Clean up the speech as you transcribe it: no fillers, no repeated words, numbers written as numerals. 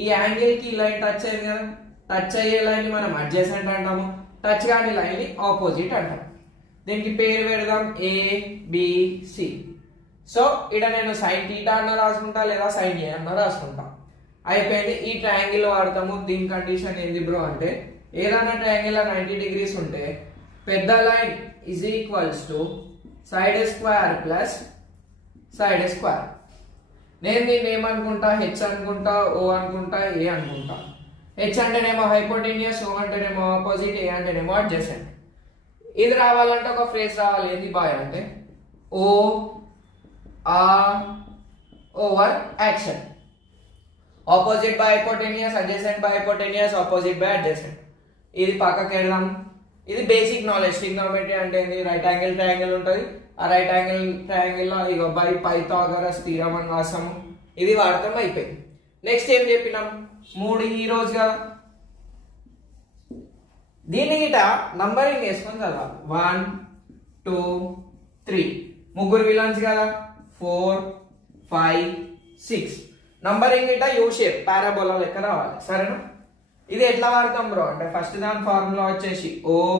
ఈ యాంగిల్ కి ఈ లైన్ టచ్ అయింది కదా, టచ్ అయ్యే లైన్ మనం అడ్జసెంట్ అంటాము, టచ్ కాని లైన్ ని ఆపోజిట్ అంటాం. దీనికి పేరు పెడదాం ఏబిసి. సో ఇక్కడ నేను సైన్ థీటా అన్న రాసుకుంటా లేదా సైన్ ఏ అన్న రాసుకుంటా. అయిపోయింది. ఈ ట్రయాంగిల్ వాడతాము. దీని కండిషన్ ఏంది బ్రో అంటే ఏదైనా ట్రయాంగిల్ 90 degrees ఉంటే పెద్ద line is equals to side square plus side square. నేను దీన్ని ఏమనుకుంటా, హెచ్ అనుకుంటా, ఓ అనుకుంటా, ఏ అనుకుంటా. హెచ్ అంటేనేమో హైపోటెన్యూస్, ఓ అంటేనేమో ఆపోజిట్, ఏ అంటేనేమో అడ్జసెంట్. ఇది రావాలంటే ఒక ఫ్రేజ్ రావాలి. ఏంది బాయ్ అంటే ఓ ఆర్ ఓవర్ యాక్షన్. Opposite by hypotenuse, adjacent by hypotenuse, opposite by adjacent. ఇది పక్కకి వెళ్దాం. ఇది బేసిక్ నాలెడ్జ్. ట్రిగ్నోమెట్రీ అంటే ఏంది, రైట్ యాంగిల్ ట్రయాంగిల్ ఉంటుంది. ఆ రైట్ యాంగిల్ ట్రయాంగిల్ లో ఇగో బై పైథాగరస్ థీరం అని రాస్తాము. ఇది వాడతాం. అయిపోయింది. నెక్స్ట్ ఏం చెప్పినాం, 3 హీరోస్ గా దీన్ని గిట నంబరింగ్ వేసుకొని చదవాలి. 1 2 3 ముగ్గురు విలన్స్ కదా, 4 5 6 నంబరింగ్ గిట యూ షేప్ పారాబోలా లెక్క రావాలి. సరేనా? ఇది ఎట్లా వాడతాం బ్రో అంటే ఫస్ట్ దాని ఫార్ములా వచ్చేసి ఓ